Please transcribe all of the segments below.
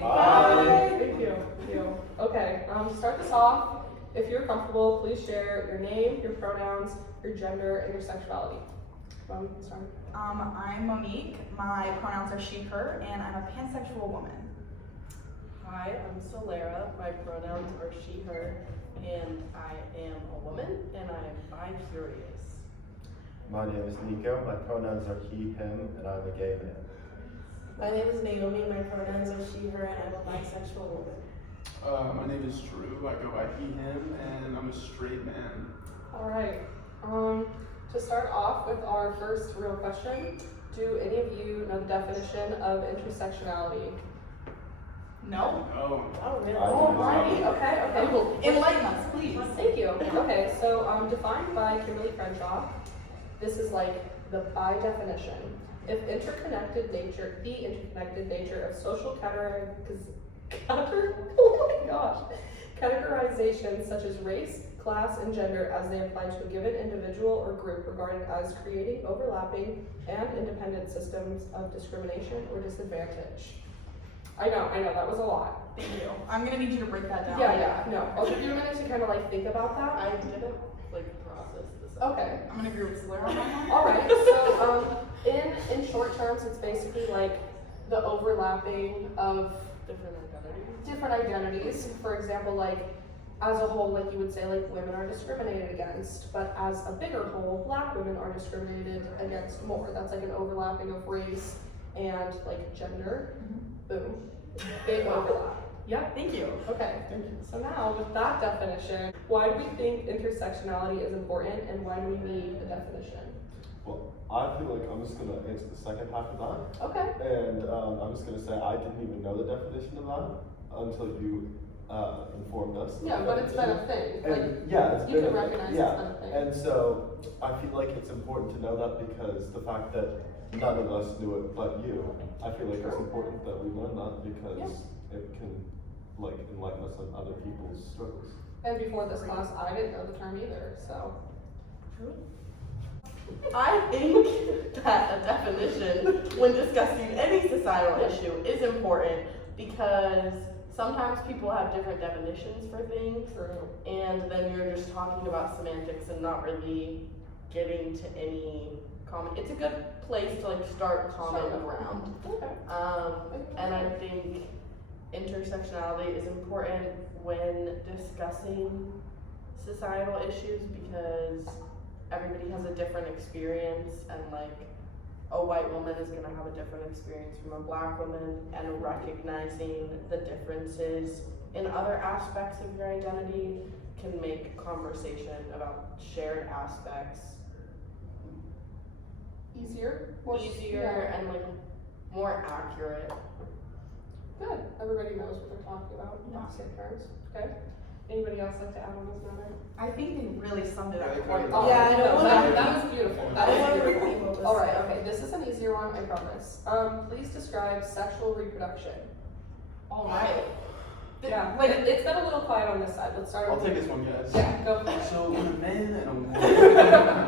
Hi. Thank you. Okay, to start this off, if you're comfortable, please share your name, your pronouns, your gender, and your sexuality. Start. I'm Monique. My pronouns are she, her, and I'm a pansexual woman. Hi, I'm Solera. My pronouns are she, her, and I am a woman, and I am bi-curious. My name is Nico. My pronouns are he, him, and I'm a gay man. My name is Naomi. My pronouns are she, her, and I'm a bisexual woman. My name is Drew. I go by he, him, and I'm a straight man. All right. To start off with our first real question, do any of you know the definition of intersectionality? No? Oh. Oh, really? Alrighty. Okay. Well, Enlighten us, please. thank you. Okay, so defined by Kimberly Crenshaw, this is like the by definition. If the interconnected nature of social categorizations such as race, class, and gender as they apply to a given individual or group regarded as creating overlapping and independent systems of discrimination or disadvantage. I know, that was a lot. Thank you. I'm gonna need you to break that down. No. I'll give you a minute to kind of like think about that. I didn't process this. Okay. I'm gonna agree with Solera on that one. All right. So in short terms, it's basically like the overlapping of different identities. For example, like as a whole, like you would say, like women are discriminated against, but as a bigger whole, Black women are discriminated against more. That's like an overlapping of race and like gender. Boom. Big overlap. Yep. Thank you. Okay. So now with that definition, why do we think intersectionality is important and why do we need a definition? Well, I feel like I'm just going to answer the second half of that. Okay. And I'm just going to say I didn't even know the definition of that until you informed us. Yeah, but it's been a thing. And Like, yeah, it's you been can recognize yeah. it's been a thing. And so I feel like it's important to know that because the fact that none of us knew it but you, I feel like it's important that we learn that because it can like enlighten us on other people's struggles. And before this class, I didn't know the term either, so. I think that a definition when discussing any societal issue is important because sometimes people have different definitions for things. True. And then you're just talking about semantics and not really getting to any common. It's a good place to like start common ground. Okay. And I think intersectionality is important when discussing societal issues because everybody has a different experience and like a white woman is going to have a different experience from a Black woman, and recognizing the differences in other aspects of your identity can make conversation about shared aspects Easier? easier and like more accurate. Good. Everybody knows what they're talking about. Yeah. Same terms. Okay. Anybody else like to add on this matter? I think they really summed it up Yeah, quite I well. Yeah, I know. That was beautiful. That I was want to beautiful. repeat what was All right. said. Okay. This is an easier one, I promise. Please describe sexual reproduction. All right. Yeah. Like, It's got a little quiet on this side. Let's start I'll with take this one, guys. Yeah. Go for it. So when a man and a woman,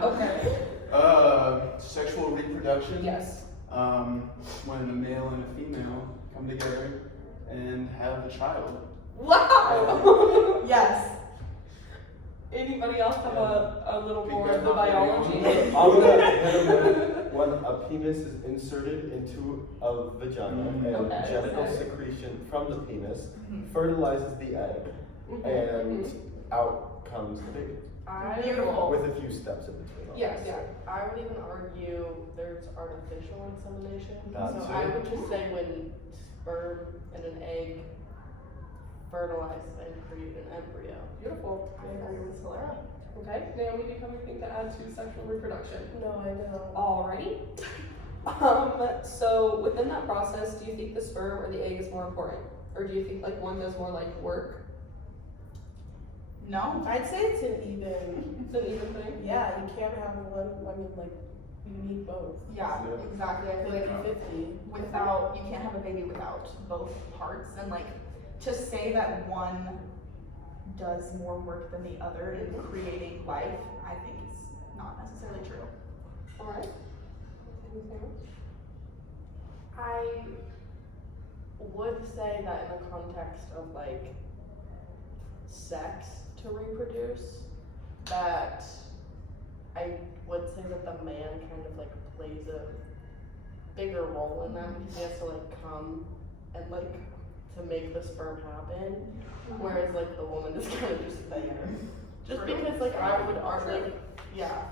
Okay. sexual reproduction. Yes. When a male and a female come together and have a child. Wow. yes. Anybody else have a little more of the biology? I'm gonna hit him with when a penis is inserted into a vagina and Okay. genital Okay. secretion from the penis fertilizes the egg and out comes the baby Beautiful. with a few steps in between. Yes. Yeah. I would even argue there's artificial insemination. That So too. I would just say when sperm and an egg fertilize and create an embryo. Beautiful. I agree with Solera. Okay. Naomi, do you have anything to add to sexual reproduction? No, I don't. Alrighty. So within that process, do you think the sperm or the egg is more important? Or do you think like one does more like work? No. I'd say it's an even. It's an even thing? Yeah, you can't have one. I mean, like, you need both. Yeah, Yeah. exactly. I feel like 50. without, you can't have a baby without both parts, and like to say that one does more work than the other in creating life, I think is not necessarily true. Alright. Anything else? would say that in the context of like sex to reproduce, that I would say that the man kind of like plays a bigger role in that because he has to like come and like to make the sperm happen, whereas like the woman is kind of just there. Just True. because like I would argue, like, yeah.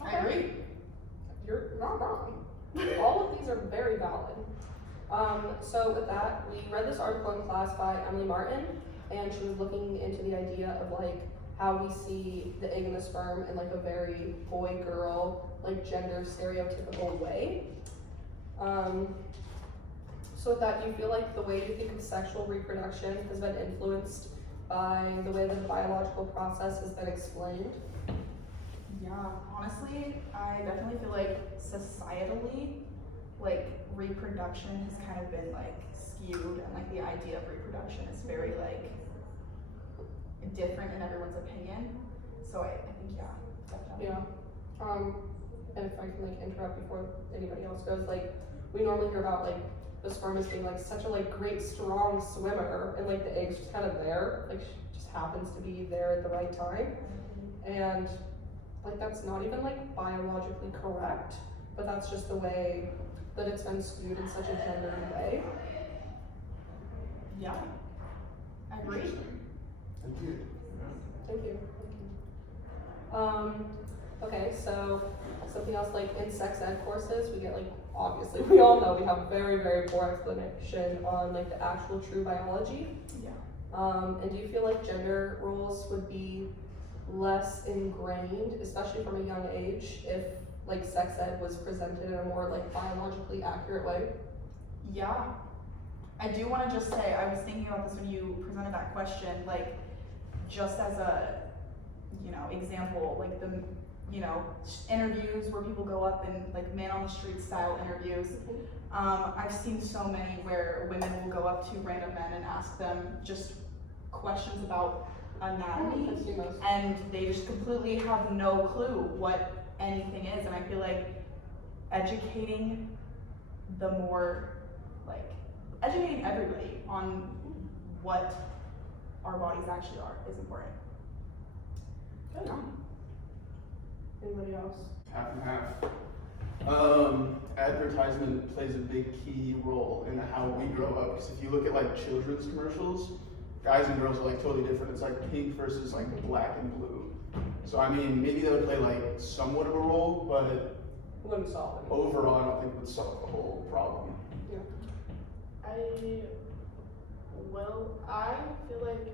I agree. You're not wrong. All of these are very valid. So with that, we read this article in class by Emily Martin, and she was looking into the idea of like how we see the egg and the sperm in like a very boy-girl, like gender stereotypical way. So with that, do you feel like the way you think of sexual reproduction has been influenced by the way that the biological process has been explained? Yeah, honestly, I definitely feel like societally, like reproduction has kind of been like skewed, and like the idea of reproduction is very like different in everyone's opinion. So I think yeah, definitely. Yeah. And if I can like interrupt before anybody else goes, like we normally hear about like the sperm as being like such a like great strong swimmer, and like the egg's just kind of there, like she just happens to be there at the right time, and like that's not even like biologically correct, but that's just the way that it's been skewed in such a gendered way. Yeah, I agree. Thank you. Thank you. Okay, so something else like in sex ed courses, we get like, obviously, we all know we have very, very poor explanation on like the actual true biology. Yeah. And do you feel like gender roles would be less ingrained, especially from a young age, if like sex ed was presented in a more like biologically accurate way? Yeah. I do want to just say, I was thinking about this when you presented that question, like, just as a, example, like the, interviews where people go up and like man on the street style interviews. I've seen so many where women will go up to random men and ask them just questions about anatomy, and they just completely have no clue what anything is. And I feel like educating educating everybody on what our bodies actually are is important. Good. Anybody else? Half and half. Advertisement plays a big key role in how we grow up. Because if you look at like children's commercials, guys and girls are like totally different. It's like pink versus like black and blue. So I mean, maybe that would play like somewhat of a role, but Wouldn't solve it. overall, I don't think it would solve the whole problem. I feel like,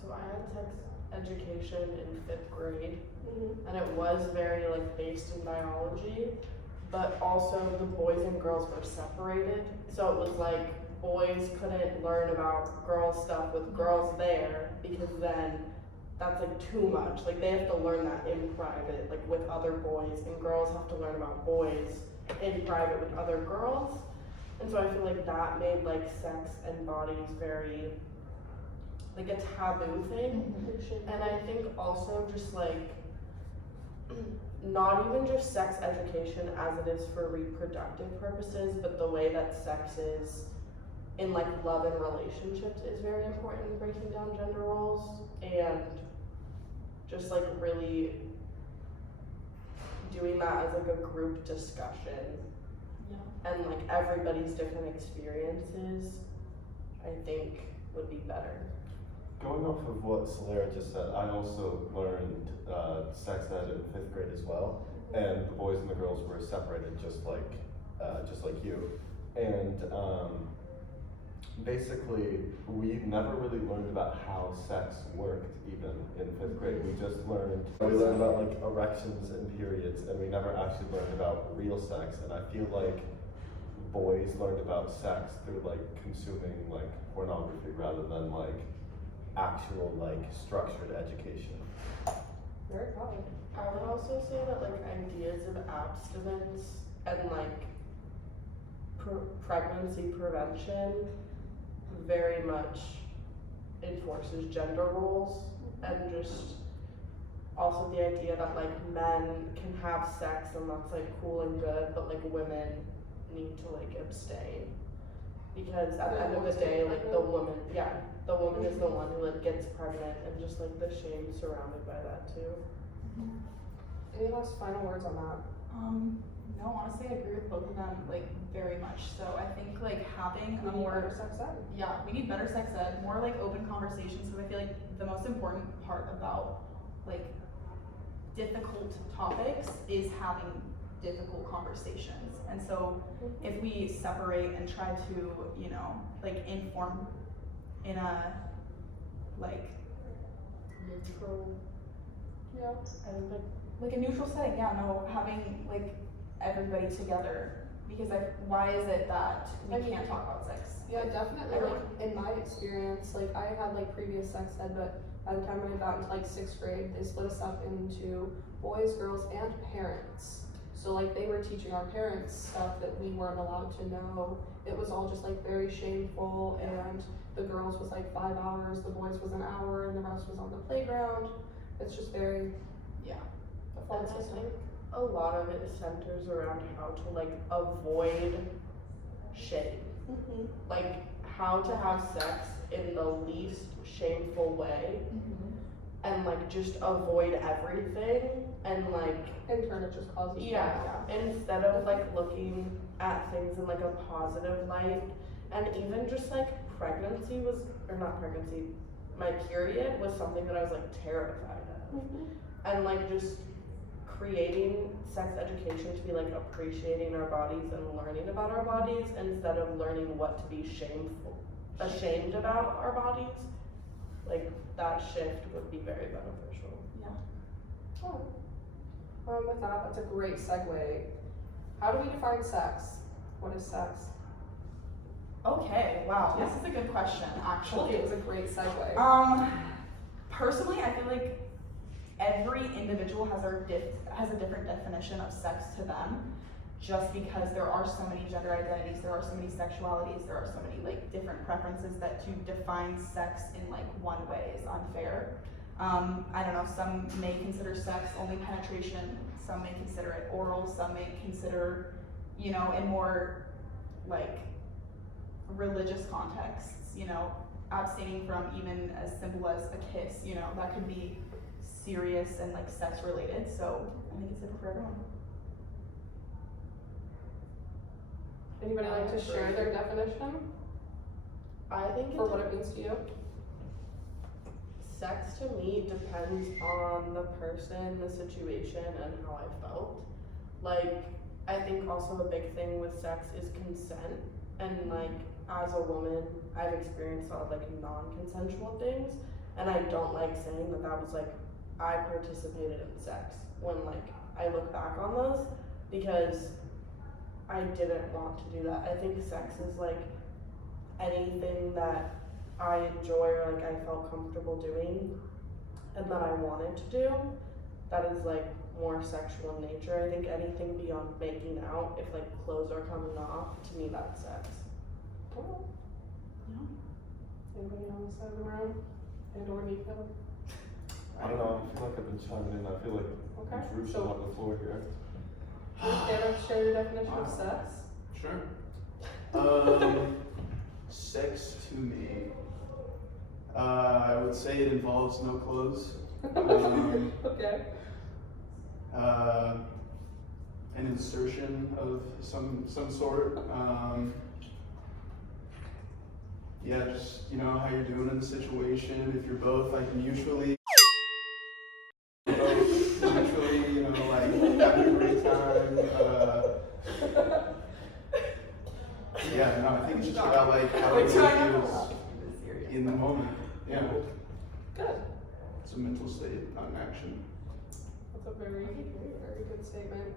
so I had sex education in 5th grade, and it was very like based in biology, but also the boys and girls were separated. So it was like boys couldn't learn about girl stuff with girls there, because then that's like too much. Like they have to learn that in private, like with other boys, and girls have to learn about boys in private with other girls. And so I feel like that made like sex and bodies very like a taboo thing. And I think also just like not even just sex education as it is for reproductive purposes, but the way that sex is in like love and relationships is very important in breaking down gender roles, and just like really doing that as like a group discussion. And like everybody's different experiences, I think would be better. Going off of what Solera just said, I also learned sex ed in 5th grade as well, and the boys and the girls were separated just like you. And basically, we never really learned about how sex worked even in 5th grade. We learned about like erections and periods, and we never actually learned about real sex. And I feel like boys learned about sex through like consuming like pornography rather than like actual like structured education. Very valid. I would also say that like ideas of abstinence and like pregnancy prevention very much enforces gender roles, and just also the idea that like men can have sex and that's like cool and good, but like women need to like abstain. because at the end of the day, like the woman is the one who like gets pregnant, and just like the shame surrounded by that too. Any last final words on that? No, honestly, I agree with both of them, like, very much. So I think, like, having We a need more, better sex ed. yeah, we need better sex ed, more, like, open conversations, because I feel like the most important part about, like, difficult topics is having difficult conversations. And so if we separate and try to, you know, like, inform in a, like, Neutral. Yeah. And like a neutral setting, yeah, no, having, like, everybody together, because why is it that we can't talk about sex? Yeah, definitely. Like in my experience, like I had like previous sex ed, but by the time I got into like 6th grade, they split us up into boys, girls, and parents. So like they were teaching our parents stuff that we weren't allowed to know. It was all just like very shameful, and the girls was like 5 hours, the boys was an hour, and the rest was on the playground. It's just very a fun And I system. think a lot of it centers around how to like avoid shame. Like how to have sex in the least shameful way, and like just avoid everything, and like In turn, it just causes instead of like looking at things in like a positive light. And even just like pregnancy was, or not pregnancy, my period was something that I was like terrified of. And like just creating sex education to be like appreciating our bodies and learning about our bodies, instead of learning what to be ashamed about our bodies. Like that shift would be very beneficial. Oh. With that, that's a great segue. How do we define sex? What is sex? Okay, wow, this is a good question, I told you actually. it was a great segue. Personally, I feel like every individual has a different definition of sex to them, just because there are so many gender identities, there are so many sexualities, there are so many like different preferences, that to define sex in like one way is unfair. I don't know, some may consider sex only penetration, some may consider it oral, some may consider, you know, in more like religious contexts, you know, abstaining from even as simple as a kiss, you know, that could be serious and like sex related. So I think it's different for everyone. Anybody like to share their definition I think for what it means to you? sex to me depends on the person, the situation, and how I felt. Like, I think also a big thing with sex is consent. And like, as a woman, I've experienced a lot of like non-consensual things, and I don't like saying that that was like, I participated in sex, when like, I look back on those, because I didn't want to do that. I think sex is like anything that I enjoy, or like I felt comfortable doing and that I wanted to do, that is like more sexual in nature. I think anything beyond making out, if like clothes are coming off, to me that's sex. Cool. Yeah. Anybody on this side of the room? And or Nico? I don't know, I feel like I've been chiming in, I feel like Okay. Drew should So- have the floor here. Can you share your definition of sex? Sure. Sex to me, I would say it involves no clothes. Okay. An insertion of some sort. Yeah, just, you know, how you're doing in the situation. If you're both like mutually, you know, like having a great time. Yeah, no, I think it's just about like how it feels in the moment. Yeah, Good. it's a mental state, not an action. That's a very, very good statement.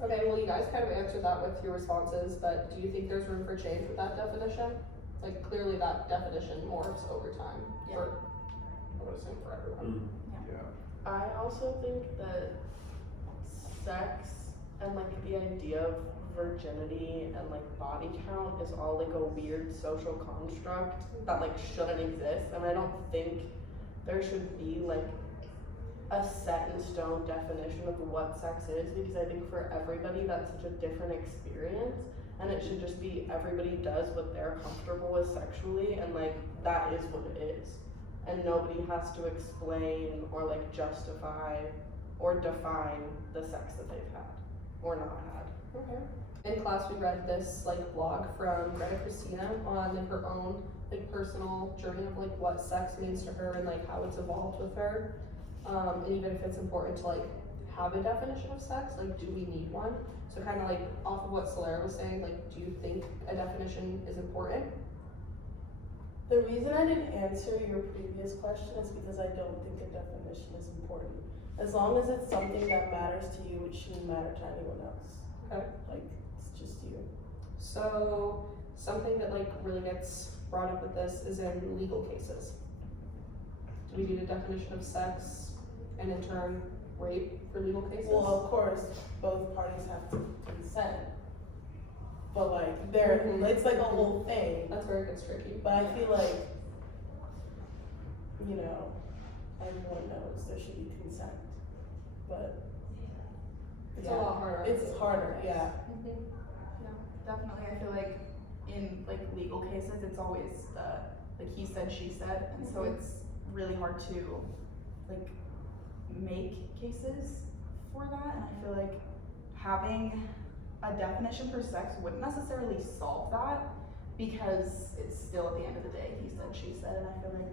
Okay, well, you guys kind of answered that with your responses, but do you think there's room for change with that definition? Like, clearly that definition morphs over time for, I would assume for everyone. Yeah. I also think that sex and like the idea of virginity and like body count is all like a weird social construct that like shouldn't exist, and I don't think there should be like a set in stone definition of what sex is, because I think for everybody that's such a different experience, and it should just be everybody does what they're comfortable with sexually, and like that is what it is, and nobody has to explain or like justify or define the sex that they've had or not had. Okay. In class, we read this like blog from Greta Christina on like her own like personal journey of like what sex means to her and like how it's evolved with her. And even if it's important to like have a definition of sex, like do we need one? So kind of like off of what Solera was saying, like do you think a definition is important? The reason I didn't answer your previous question is because I don't think a definition is important. As long as it's something that matters to you, it shouldn't matter to anyone else. Okay. Like, it's just you. So something that like really gets brought up with this is in legal cases. Do we need a definition of sex and in turn rape for legal cases? Well, of course, both parties have to consent. But like, it's like a whole thing. That's where it gets tricky. But I feel like, you know, everyone knows there should be consent. But It's yeah, a lot harder. it's harder, yeah. Mhm. Yeah, definitely. I feel like in like legal cases, it's always like he said, she said, and so it's really hard to like make cases for that. And I feel like having a definition for sex wouldn't necessarily solve that because it's still at the end of the day, he said, she said, and I feel like,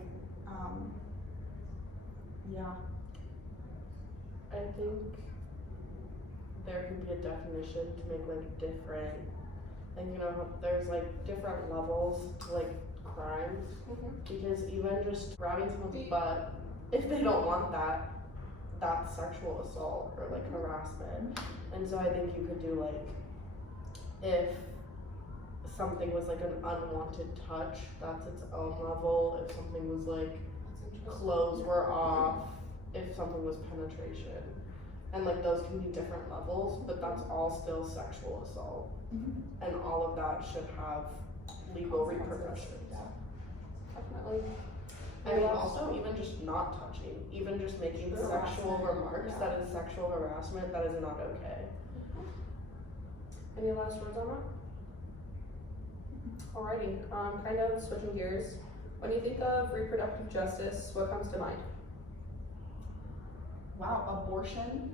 yeah. I think there can be a definition to make like different, like you know how there's like different levels to like crimes, because even just grabbing someone's butt, if they don't want that, that's sexual assault or like harassment. And so I think you could do like, if something was like an unwanted touch, that's its own level. If something was like clothes were off, if something was penetration, and like those can be different levels, but that's all still sexual assault, and all of that should have legal repercussions. Definitely. I mean, also even just not touching, even just making sexual remarks, that is sexual harassment, that is not okay. Any last words on that? Alrighty, kind of switching gears. When you think of reproductive justice, what comes to mind? Wow, abortion,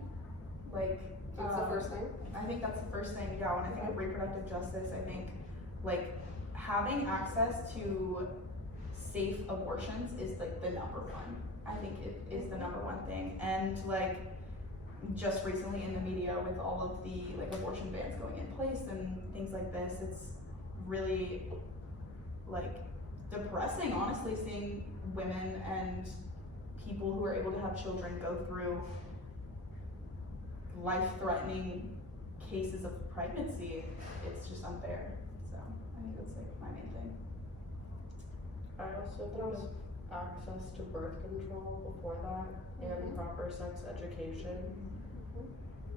like. That's the first thing? I think that's the first thing, yeah, when I think of reproductive justice, I think like having access to safe abortions is like the number one. I think it is the number one thing. And like just recently in the media with all of the like abortion bans going in place and things like this, it's really like depressing, honestly, seeing women and people who are able to have children go through life-threatening cases of pregnancy. It's just unfair. So I think that's like my main thing. I also think of access to birth control before that and proper sex education.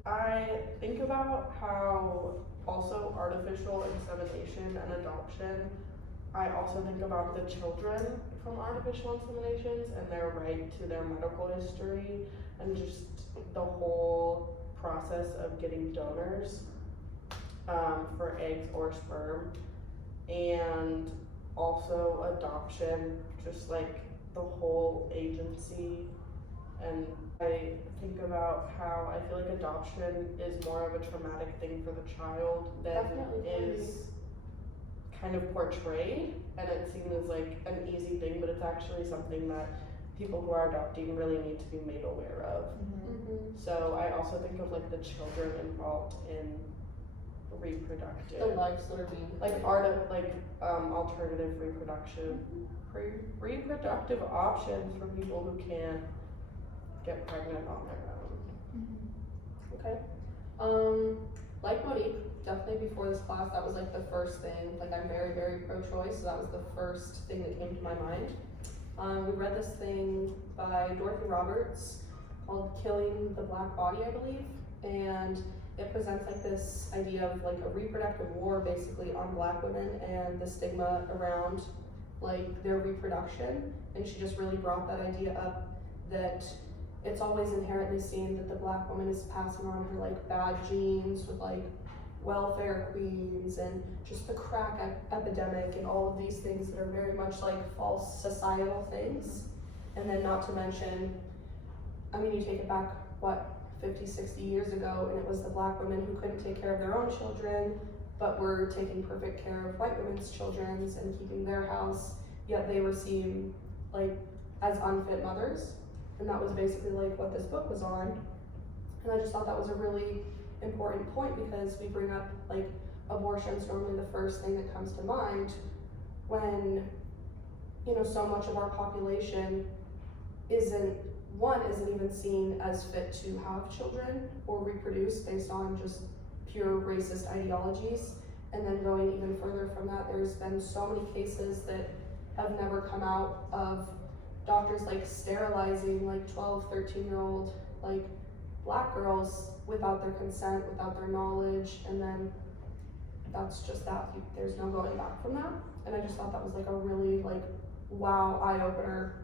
I think about how also artificial insemination and adoption, I also think about the children from artificial inseminations and their right to their medical history and just the whole process of getting donors for eggs or sperm, and also adoption, just like the whole agency. And I think about how I feel like adoption is more of a traumatic thing for the child than Definitely. is kind of portrayed, and it's seen as like an easy thing, but it's actually something that people who are adopting really need to be made aware of. So I also think of like the children involved in reproductive, The lives that are being alternative reproduction, reproductive options for people who can't get pregnant on their own. Okay. Like Monique, definitely before this class, that was like the first thing. Like I'm very, very pro-choice, so that was the first thing that came to my mind. We read this thing by Dorothy Roberts called Killing the Black Body, I believe, and it presents like this idea of like a reproductive war basically on Black women and the stigma around like their reproduction. And she just really brought that idea up, that it's always inherently seen that the Black woman is passing on her like bad genes with like welfare queens and just the crack epidemic and all of these things that are very much like false societal things. And then not to mention, I mean, you take it back, what, 50, 60 years ago, and it was the black women who couldn't take care of their own children, but were taking perfect care of white women's children and keeping their house, yet they were seen like as unfit mothers. And that was basically like what this book was on. And I just thought that was a really important point, because we bring up like abortion's normally the first thing that comes to mind when, you know, so much of our population isn't even seen as fit to have children or reproduce based on just pure racist ideologies. And then going even further from that, there's been so many cases that have never come out of doctors like sterilizing like 12, 13-year-old like black girls without their consent, without their knowledge, and then that's just that. There's no going back from that. And I just thought that was like a really like wow eye-opener,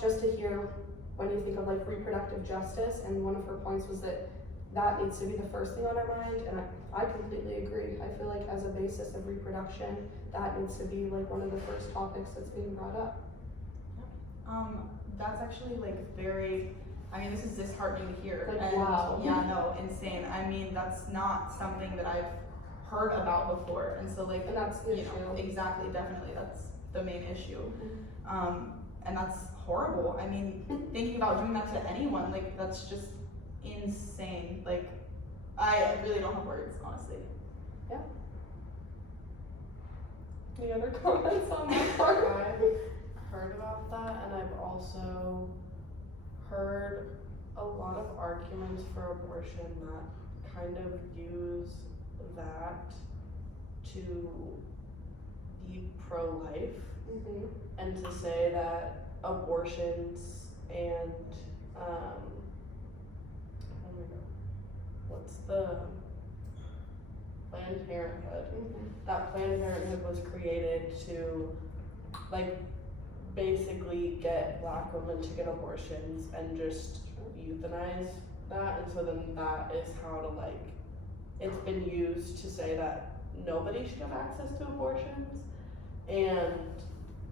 just to hear when you think of like reproductive justice. And one of her points was that that needs to be the first thing on our mind, and I completely agree. I feel like as a basis of reproduction, that needs to be like one of the first topics that's being brought up. That's actually like very, I mean, this is disheartening to hear. Like, and wow. Yeah, no, insane. I mean, that's not something that I've heard about before. And so like, And that's the you know, issue. exactly, definitely, that's the main issue. And that's horrible. I mean, thinking about doing that to anyone, like, that's just insane. Like, I really don't have words, honestly. Any other comments on that part? I've heard about that, and I've also heard a lot of arguments for abortion that kind of use that to be pro-life, and to say that abortions and oh my god, what's the Planned Parenthood? That Planned Parenthood was created to like basically get black women to get abortions and just euthanize that, and so then that is how to like, it's been used to say that nobody should have access to abortions. And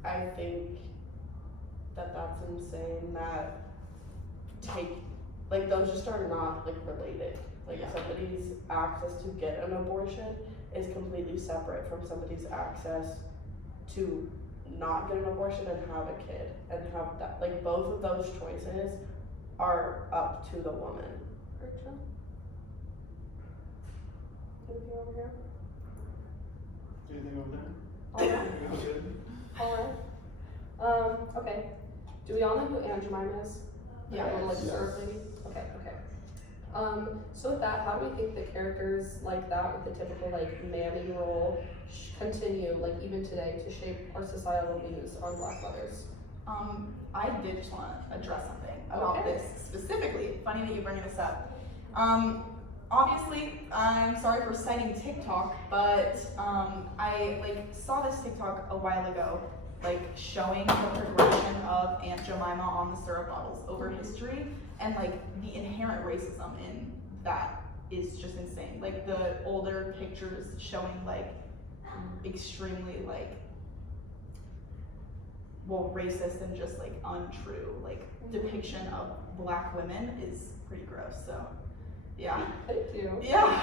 I think that that's insane that like those just are not like related. Like somebody's access to get an abortion is completely separate from somebody's access to not get an abortion and have a kid and have that. Like both of those choices are up to the woman. Rachel? Anything over here? Anything over there? Alright. Okay. Do we all know who Aunt Jemima is? Yeah. The little, like, Yes. syrup lady? Okay. So with that, how do we think that characters like that with the typical like mammy role continue, like even today, to shape our societal views on black mothers? I did just want to address something about Okay. this specifically. Funny that you bring this up. Obviously, I'm sorry for citing TikTok, but I like saw this TikTok a while ago, like showing the progression of Aunt Jemima on the syrup bottles over history, and like the inherent racism in that is just insane. Like the older pictures showing like extremely like, well, racist and just like untrue like depiction of black women is pretty gross. So yeah. Thank you. Yeah.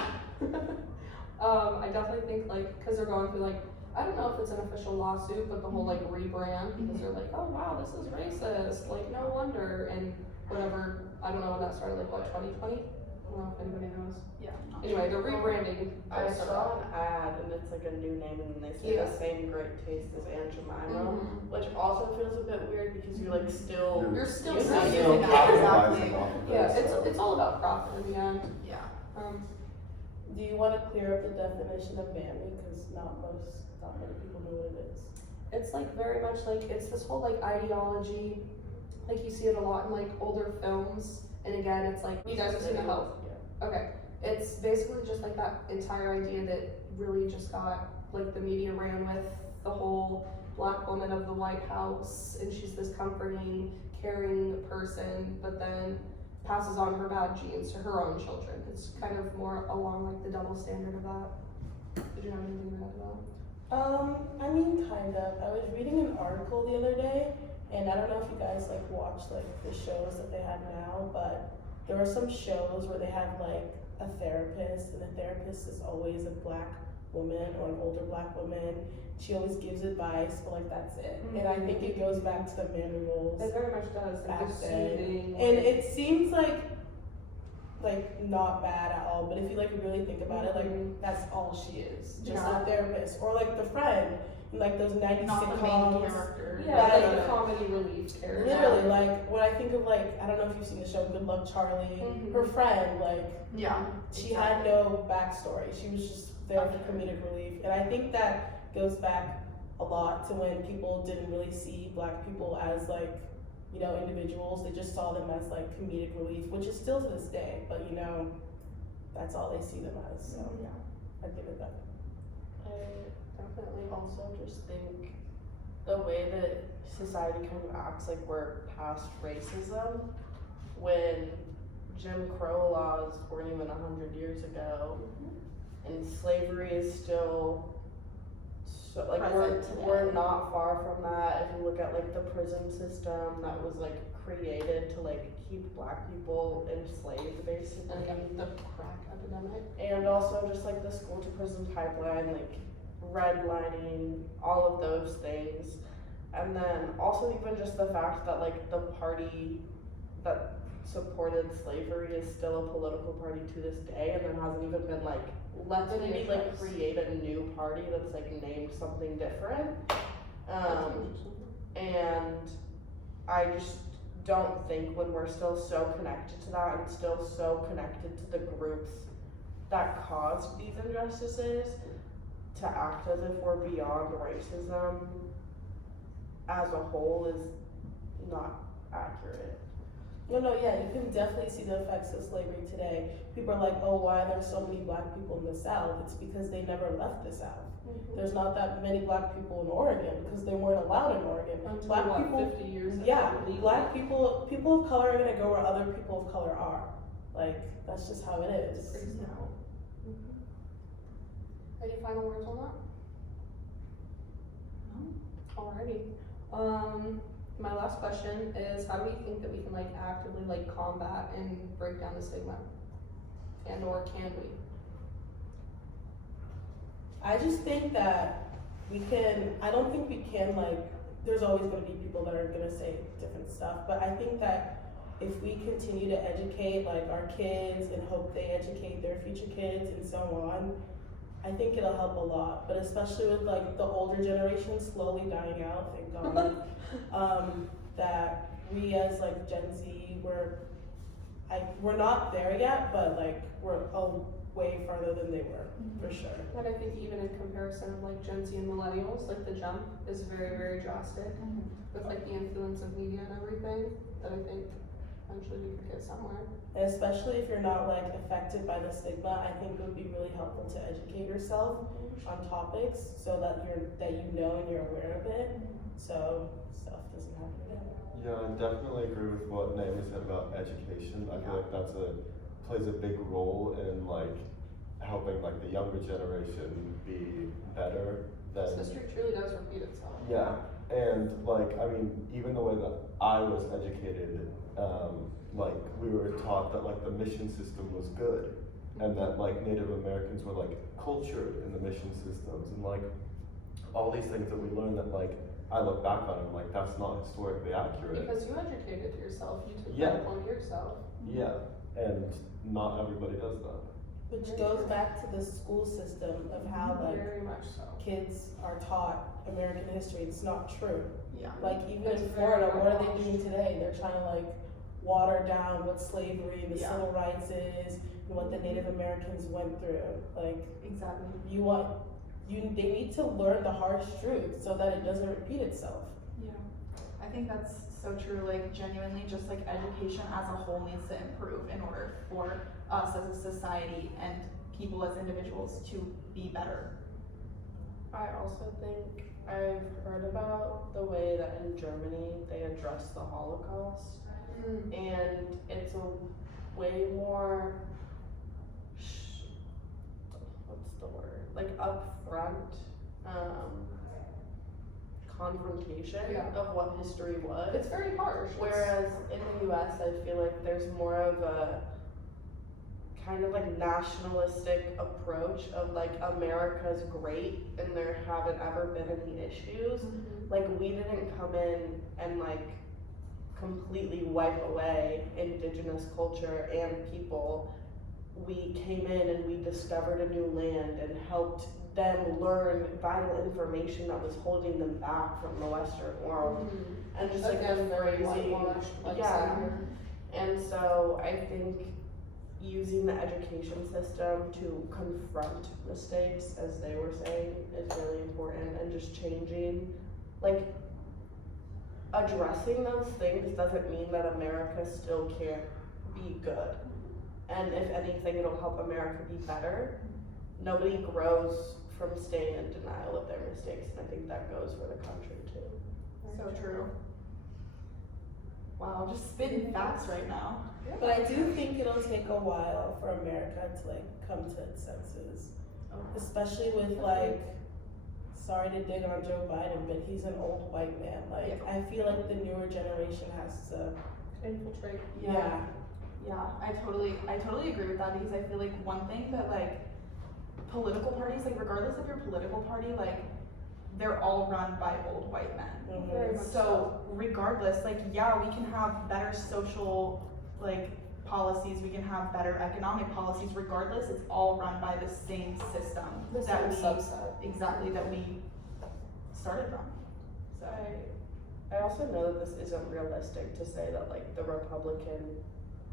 I definitely think like, cause they're going through like, I don't know if it's an official lawsuit, but the whole like rebrand, because they're like, oh wow, this is racist, like no wonder, and whatever, I don't know when that started, like what, 2020? I don't know if anybody knows. Yeah. Anyway, the rebranding. I saw an ad and it's like a new name and they say the same great taste as Aunt Jemima, which also feels a bit weird because you're like still You're still using selling it. using that, capitalizing exactly. off of Yeah, it, it's so. it's all about profit in the end. Yeah. Do you want to clear up the definition of mammy? Because not many people know what it is. It's like very much like, it's this whole like ideology, like you see it a lot in like older films, and again, it's like, you guys have seen The Help. Okay, it's basically just like that entire idea that really just got, like the media ran with the whole black woman of the White House, and she's this comforting, caring person, but then passes on her bad genes to her own children. It's kind of more along like the double standard of that. Did you have anything to add to that? I mean, kind of. I was reading an article the other day, and I don't know if you guys like watch like the shows that they have now, but there were some shows where they have like a therapist, and the therapist is always a black woman or an older black woman. She always gives advice, but like that's it. And I think it goes back to the man roles. It very much does. Like Back just then. soothing. And it seems like not bad at all, but if you like really think about it, like that's all she is, just Yeah. a therapist, or like the friend, in, like those 90s Not the main sitcoms. character. Yeah, Right. like the comedy relief character. Literally, like when I think of like, I don't know if you've seen the show Good Luck Charlie, Mhm. her friend, like Yeah. she had no backstory. She was just there for comedic relief, and I think that goes back a lot to when people didn't really see black people as like, you know, individuals. They just saw them as like comedic relief, which is still to this day, but you know, that's all they see them as, so Yeah. I'd give it that. I definitely also just think the way that society kind of acts like we're past racism, when Jim Crow laws weren't even 100 years ago, and slavery is still so like Present today. we're not far from that. If you look at like the prison system that was like created to like keep black people enslaved basically. And again, the crack epidemic. And also just like the school to prison pipeline, like redlining, all of those things. And then also even just the fact that like the party that supported slavery is still a political party to this day, and there hasn't even been like, let's Any maybe like choice. create a new party that's like named something different. And I just don't think when we're still so connected to that and still so connected to the groups that caused these injustices, to act as if we're beyond racism as a whole is not accurate. No, yeah, you can definitely see the effects of slavery today. People are like, oh, why are there so many black people in the South? It's because they never left the South. There's not that many black people in Oregon because they weren't allowed in Oregon. Until Black what, people, 50 years ago, yeah, legally? black people of color are gonna go where other people of color are. Like, that's just how it is. Pretty simple. Any final words on that? Alrighty. My last question is, how do we think that we can like actively like combat and break down the stigma? And or can we? I just think that I don't think we can, like, there's always gonna be people that are gonna say different stuff, but I think that if we continue to educate, like, our kids and hope they educate their future kids and so on, I think it'll help a lot, but especially with, like, the older generation slowly dying out, thank God, that we as, like, Gen Z, we're not there yet, but, like, we're way farther than they were, for sure. But I think even in comparison of like Gen Z and millennials, like the jump is very, very drastic with like the influence of media and everything, that I think eventually we could get somewhere. And especially if you're not like affected by the stigma, I think it would be really helpful to educate yourself on topics so that you know and you're aware of it, so stuff doesn't happen again. Yeah, I definitely agree with what Naomi said about education. I feel like plays a big role in like helping like the younger generation be better than. History truly does repeat itself. Yeah, and like I mean, even the way that I was educated, like we were taught that like the mission system was good, and that like Native Americans were like cultured in the mission systems, and like all these things that we learned that like I look back on and like that's not historically accurate. Because you educated yourself, you took Yeah. that upon yourself. Yeah, and not everybody does that. Which goes back to the school system of how like Very much so. kids are taught American history. It's not true. Yeah. Like even It's in very Florida, what are whitewashed. they doing today? They're trying to like water down what slavery, the Yeah. civil rights is, and what the Native Americans went through. Like Exactly. they need to learn the harsh truth so that it doesn't repeat itself. Yeah. I think that's so true. Like genuinely, just like education as a whole needs to improve in order for us as a society and people as individuals to be better. I also think I've heard about the way that in Germany they address the Holocaust, and it's a way more, what's the word, like upfront, confrontation Yeah. of what history was. It's very harsh. Whereas in the US, I feel like there's more of a kind of like nationalistic approach of like America's great and there haven't ever been any issues. Like we didn't come in and like completely wipe away indigenous culture and people. We came in and we discovered a new land and helped them learn vital information that was holding them back from the Western world. And just like Again, the very phrasing, whitewashed, like yeah. savior. And so I think using the education system to confront mistakes, as they were saying, is really important, and just changing, like, addressing those things doesn't mean that America still can't be good. And if anything, it'll help America be better. Nobody grows from staying in denial of their mistakes, and I think that goes for the country too. So true. Wow, just spitting facts right now. But I do think it'll take a while for America to like come to its senses, especially with like, sorry to dig on Joe Biden, but he's an old white man. Like I feel like the newer generation has to Infiltrate. yeah. Yeah, I totally agree with that because I feel like one thing that like political parties, like regardless of your political party, like they're all run by old white men. Very much So regardless, like yeah, we can have better social like policies, we can have better economic policies, regardless, it's all run by the same system The that same we subset. exactly that we started from. So I also know that this isn't realistic to say that like the Republican,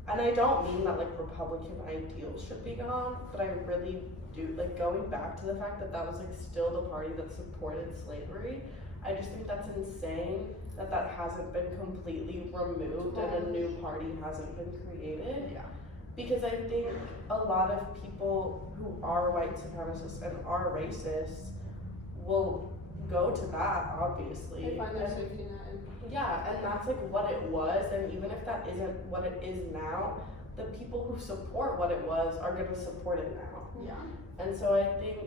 and I don't mean that like Republican ideals should be gone, but I really do, like going back to the fact that that was like still the party that supported slavery. I just think that's insane that that hasn't been completely removed and a new party hasn't been created. yeah. Because I think a lot of people who are white supremacists and are racists will go to that, obviously. They find their And- safety net in. yeah, and that's like what it was, and even if that isn't what it is now, the people who support what it was are gonna support it now. Yeah. And so I think,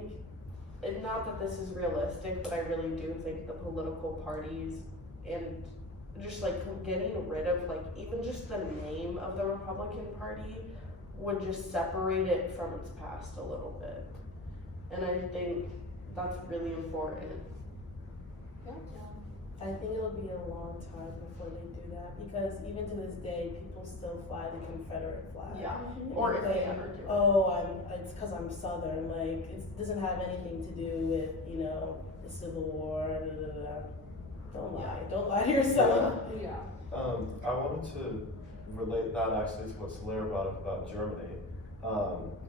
and not that this is realistic, but I really do think the political parties and just like getting rid of like even just the name of the Republican Party would just separate it from its past a little bit. And I think that's really important. I think it'll be a long time before they do that because even to this day, people still fly the Confederate flag. Yeah. And Or you if they think, ever do. oh, it's because I'm Southern. Like it doesn't have anything to do with the Civil War. Da, da, da. Don't lie. Don't lie to yourself. Yeah. I wanted to relate that actually to what Soler brought up about Germany.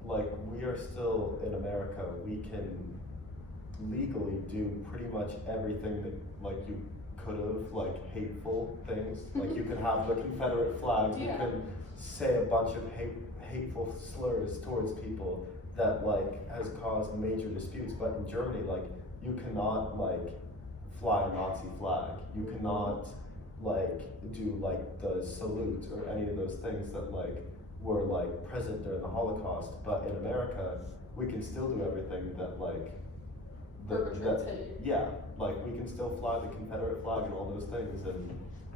Like we are still in America, we can legally do pretty much everything that like you could have, like hateful things. Like you could have the Confederate flag, you Yeah. can say a bunch of hateful slurs towards people that like has caused major disputes. But in Germany, like you cannot like fly a Nazi flag. You cannot like do like the salute or any of those things that like were like present during the Holocaust. But in America, we can still do everything that like Perpetrates hate. yeah, like we can still fly the Confederate flag and all those things, and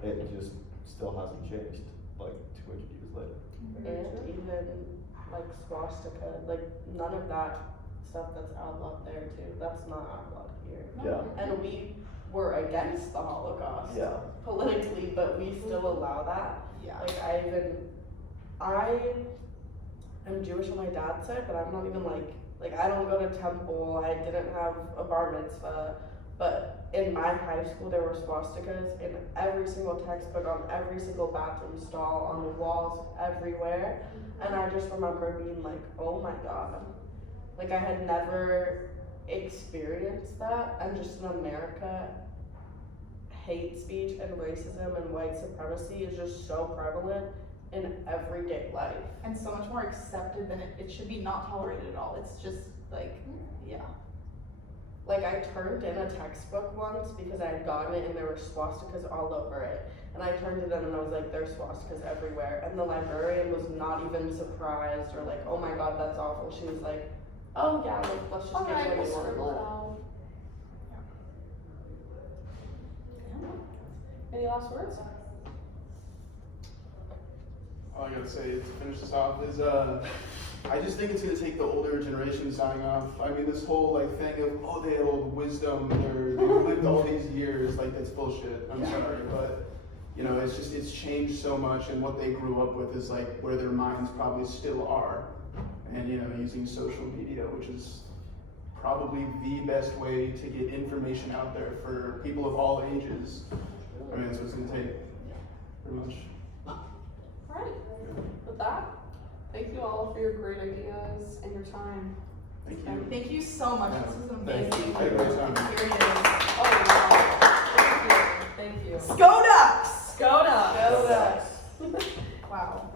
it just still hasn't changed like 200 years later. And even like swastika, like none of that stuff that's outlawed there too, that's not outlawed here. Yeah. And we were against the Holocaust Yeah. politically, but we still allow that. Yeah. Like I am Jewish on my dad's side, but I'm not even like I don't go to temple, I didn't have a bar mitzvah, but in my high school there were swastikas in every single textbook, on every single bathroom stall, on the walls, everywhere. And I just remember being like, oh my god. Like I had never experienced that, and just in America, hate speech and racism and white supremacy is just so prevalent in everyday life. And so much more accepted than it should be, not tolerated at all. It's just like, yeah. Like I turned in a textbook once because I had gotten it and there were swastikas all over it. And I turned to them and I was like, there's swastikas everywhere. And the librarian was not even surprised or like, oh my god, that's awful. She was like, oh yeah, like, let's just get Alright, rid we'll of scribble it one. out. Any last words? All I gotta say to finish this off is, I just think it's gonna take the older generation signing off. I mean, this whole like thing of, oh, they have old wisdom, they've lived all these years, like that's bullshit. I'm sorry, but you know, it's changed so much, and what they grew up with is like where their minds probably still are, and you know, using social media, which is probably the best way to get information out there for people of all ages. I mean, that's what it's gonna take, pretty much. Alright, with that, thank you all for your great ideas and your time. Thank you. Thank you so much, this was an Thank amazing you. Have a great time. experience. Oh wow, thank you, thank you. Go Ducks! Go Ducks! Go Ducks. Wow.